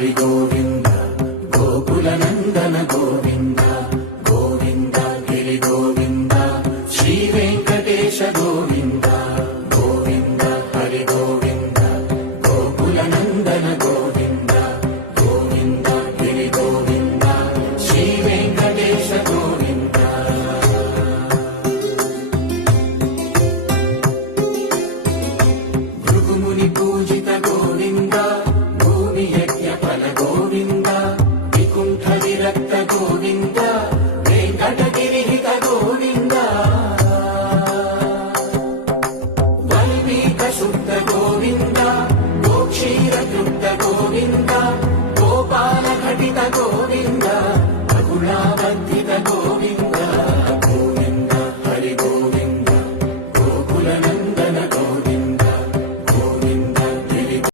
హరి గోవింద గోకుల నందన గోవింద గోవింద గిరి గోవింద శ్రీ వెంకటేశ గోవింద గోవింద హరి గోవింద గోకుల నందన గోవింద గోవింద గిరి గోవింద శ్రీ వెంకటేశ గోవింద. భృగుముని పూజిత గోవింద భూమి యజ్ఞ ఫల గోవింద వికుంఠ విరక్త గోవింద వెంకటగిరిహిత గోవింద వల్మీక శుద్ధ గోవింద గోక్షీర తృప్త గోవింద గోపాల ఘటిత గోవింద